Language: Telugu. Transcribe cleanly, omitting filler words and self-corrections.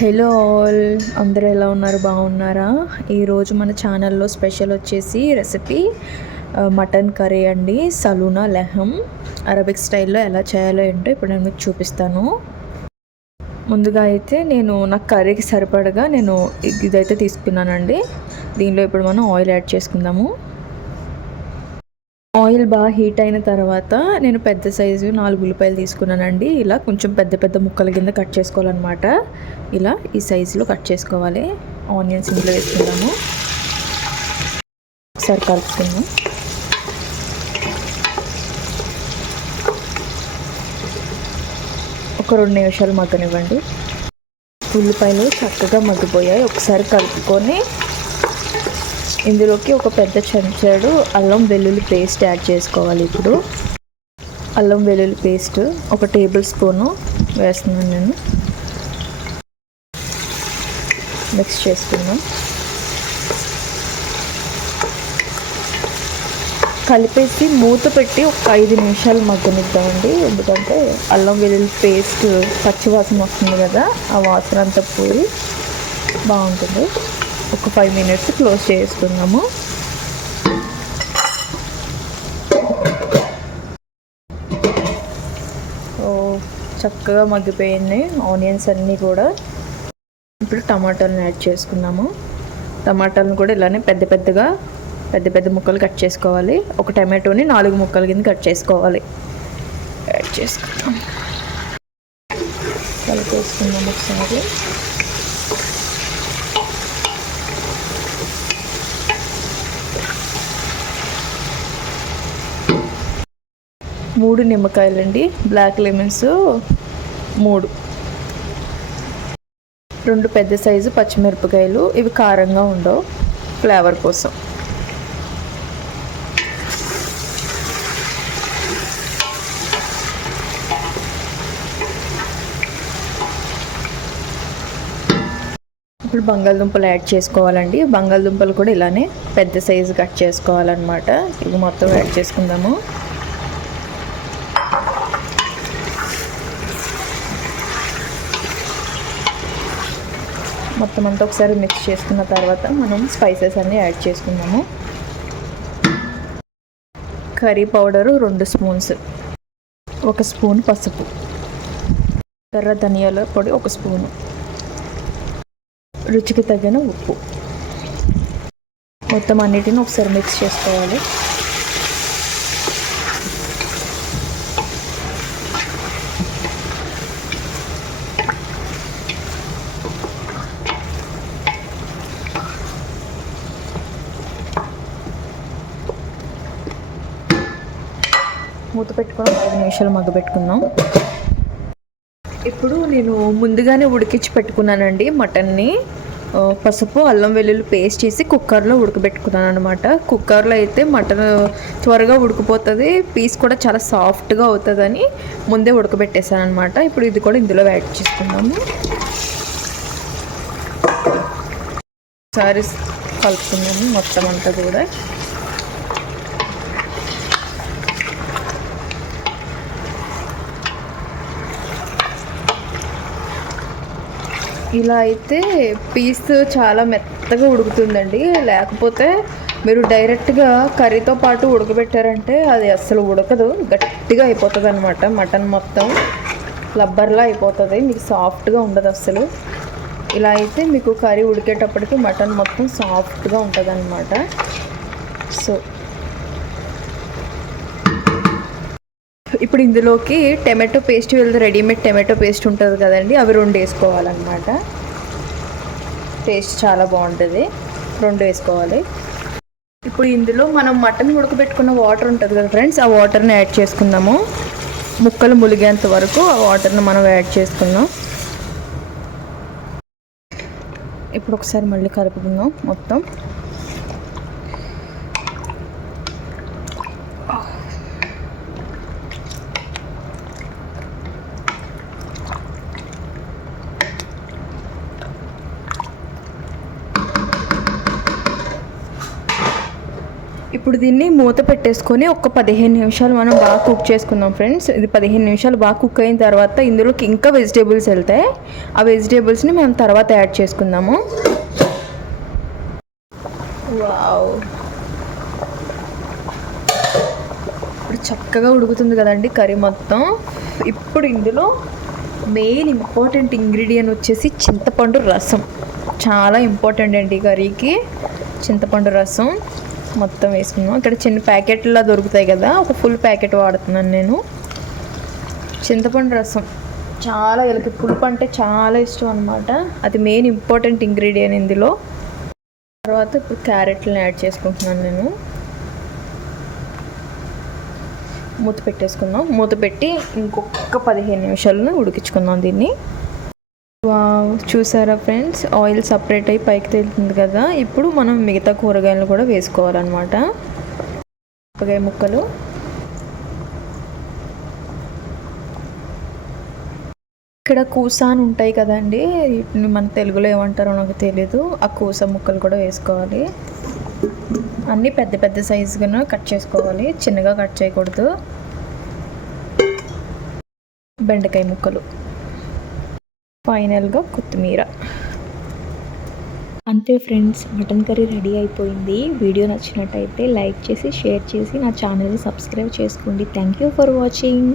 హలో ఆల్, అందరూ ఎలా ఉన్నారు? బాగున్నారా? ఈరోజు మన ఛానల్లో స్పెషల్ వచ్చేసి రెసిపీ మటన్ కర్రీ అండి. సలూనా లెహమ్ అరబిక్ స్టైల్లో ఎలా చేయాలో ఏంటో ఇప్పుడు నేను మీకు చూపిస్తాను. ముందుగా అయితే నాకు కర్రీకి సరిపడగా ఇదైతే తీసుకున్నానండి. దీనిలో ఇప్పుడు మనం ఆయిల్ యాడ్ చేసుకుందాము. ఆయిల్ బాగా హీట్ అయిన తర్వాత నేను పెద్ద సైజు 4 ఉల్లిపాయలు తీసుకున్నానండి. ఇలా కొంచెం పెద్ద పెద్ద ముక్కల కింద కట్ చేసుకోవాలన్నమాట. ఇలా ఈ సైజులో కట్ చేసుకోవాలి. ఆనియన్స్ ఇందులో వేసుకుందాము. ఒకసారి కలుపుకుందాం. ఒక 2 నిమిషాలు మగ్గనివ్వండి. ఉల్లిపాయలు చక్కగా మగ్గిపోయాయి. ఒకసారి కలుపుకొని ఇందులోకి ఒక పెద్ద చెంచాడు అల్లం వెల్లుల్లి పేస్ట్ యాడ్ చేసుకోవాలి. ఇప్పుడు అల్లం వెల్లుల్లి పేస్ట్ 1 టేబుల్ స్పూను వేస్తున్నాను. నేను మిక్స్ చేసుకుందాం. కలిపేసి మూత పెట్టి ఒక 5 నిమిషాలు మగ్గనిద్దామండి. ఎందుకంటే అల్లం వెల్లుల్లి పేస్ట్ పచ్చివాసన వస్తుంది కదా, ఆ వాసన అంతా పోయి బాగుంటుంది. ఒక 5 మినిట్స్ క్లోజ్ చేసుకుందాము. చక్కగా మగ్గిపోయింది ఆనియన్స్ అన్నీ కూడా. ఇప్పుడు టమాటాలను యాడ్ చేసుకుందాము. టమాటాలను కూడా ఇలానే పెద్ద ముక్కలు కట్ చేసుకోవాలి. ఒక టమాటోని 4 ముక్కల కింద కట్ చేసుకోవాలి. యాడ్ చేసుకుందాం. కలిపేసుకుందాం ఒకసారి. మూడు నిమ్మకాయలండి, బ్లాక్ లెమన్స్ 3, 2 పెద్ద సైజు పచ్చిమిరపకాయలు. ఇవి కారంగా ఉండవు, ఫ్లేవర్ కోసం. ఇప్పుడు బంగాళదుంపలు యాడ్ చేసుకోవాలండి. బంగాళదుంపలు కూడా ఇలానే పెద్ద సైజు కట్ చేసుకోవాలన్నమాట. ఇవి మొత్తం యాడ్ చేసుకుందాము. మొత్తం అంతా ఒకసారి మిక్స్ చేసుకున్న తర్వాత మనం స్పైసెస్ అన్నీ యాడ్ చేసుకుందాము. కర్రీ పౌడరు 2 స్పూన్స్, 1 స్పూన్ పసుపు, ఎర్ర ధనియాల పొడి 1 స్పూను, రుచికి తగిన ఉప్పు. మొత్తం అన్నిటిని ఒకసారి మిక్స్ చేసుకోవాలి. మూత పెట్టుకొని 5 నిమిషాలు మగ్గబెట్టుకుందాం. ఇప్పుడు నేను ముందుగానే ఉడికించి పెట్టుకున్నానండి మటన్ని. పసుపు అల్లం వెల్లుల్లి పేస్ట్ చేసి కుక్కర్లో ఉడకబెట్టుకున్నాను అనమాట. కుక్కర్లో అయితే మటన్ త్వరగా ఉడికిపోతుంది, పీస్ కూడా చాలా సాఫ్ట్గా అవుతుందని ముందే ఉడకబెట్టేసాను అనమాట. ఇప్పుడు ఇది కూడా ఇందులో యాడ్ చేసుకుందాము. ఒకసారి కలుపుకుందాము మొత్తం అంతా కూడా. ఇలా అయితే పీస్ చాలా మెత్తగా ఉడుకుతుందండి. లేకపోతే మీరు డైరెక్ట్గా కర్రీతో పాటు ఉడకబెట్టారంటే అది అస్సలు ఉడకదు, గట్టిగా అయిపోతుంది అనమాట. మటన్ మొత్తం రబ్బర్లా అయిపోతుంది, మీకు సాఫ్ట్గా ఉండదు అస్సలు. ఇలా అయితే మీకు కర్రీ ఉడికేటప్పటికి మటన్ మొత్తం సాఫ్ట్గా ఉంటుంది అనమాట. సో ఇప్పుడు ఇందులోకి tomato paste, readymade tomato paste ఉంటుంది కదండి, అవి 2 వేసుకోవాలన్నమాట. టేస్ట్ చాలా బాగుంటుంది, 2 వేసుకోవాలి. ఇప్పుడు ఇందులో మనం మటన్ ఉడకబెట్టుకున్న వాటర్ ఉంటుంది కదా ఫ్రెండ్స్, ఆ వాటర్ని యాడ్ చేసుకుందాము. ముక్కలు ములిగేంత వరకు ఆ వాటర్ని మనం యాడ్ చేసుకుందాం. ఇప్పుడు ఒకసారి మళ్ళీ కలుపుకుందాం మొత్తం. ఇప్పుడు దీన్ని మూత పెట్టేసుకొని ఒక 15 నిమిషాలు మనం బాగా కుక్ చేసుకుందాం ఫ్రెండ్స్. ఇది 15 నిమిషాలు బాగా కుక్ అయిన తర్వాత ఇందులోకి ఇంకా వెజిటేబుల్స్ వెళ్తాయి. ఆ వెజిటేబుల్స్ని మనం తర్వాత యాడ్ చేసుకుందాము. వావ్, ఇప్పుడు చక్కగా ఉడుకుతుంది కదండి కర్రీ మొత్తం. ఇప్పుడు ఇందులో మెయిన్ ఇంపార్టెంట్ ఇంగ్రీడియంట్ వచ్చేసి చింతపండు రసం. చాలా ఇంపార్టెంట్ అండి ఈ కర్రీకి చింతపండు రసం. మొత్తం వేసుకున్నాం. ఇక్కడ చిన్న ప్యాకెట్లా దొరుకుతాయి కదా, ఒక ఫుల్ ప్యాకెట్ వాడుతున్నాను నేను. చింతపండు రసం చాలా, వీళ్ళకి పులుపు అంటే చాలా ఇష్టం అనమాట. అది మెయిన్ ఇంపార్టెంట్ ఇంగ్రీడియంట్ ఇందులో. తర్వాత ఇప్పుడు క్యారెట్లను యాడ్ చేసుకుంటున్నాను నేను. మూత పెట్టేసుకుందాం. మూత పెట్టి ఇంకొక 15 నిమిషాలను ఉడికించుకుందాం దీన్ని. వావ్, చూసారా ఫ్రెండ్స్, ఆయిల్ సపరేట్ అయ్యి పైకి తేలుతుంది కదా. ఇప్పుడు మనం మిగతా కూరగాయలు కూడా వేసుకోవాలన్నమాట. మిరపకాయ ముక్కలు, ఇక్కడ కూస అని ఉంటాయి కదండి, వీటిని మన తెలుగులో ఏమంటారో నాకు తెలీదు. ఆ కూస ముక్కలు కూడా వేసుకోవాలి. అన్నీ పెద్ద పెద్ద సైజుగా కట్ చేసుకోవాలి, చిన్నగా కట్ చేయకూడదు. బెండకాయ ముక్కలు, ఫైనల్గా కొత్తిమీర. అంతే ఫ్రెండ్స్, మటన్ కర్రీ రెడీ అయిపోయింది. వీడియో నచ్చినట్టయితే లైక్ చేసి షేర్ చేసి నా ఛానల్ని సబ్స్క్రైబ్ చేసుకోండి. Thank you for watching.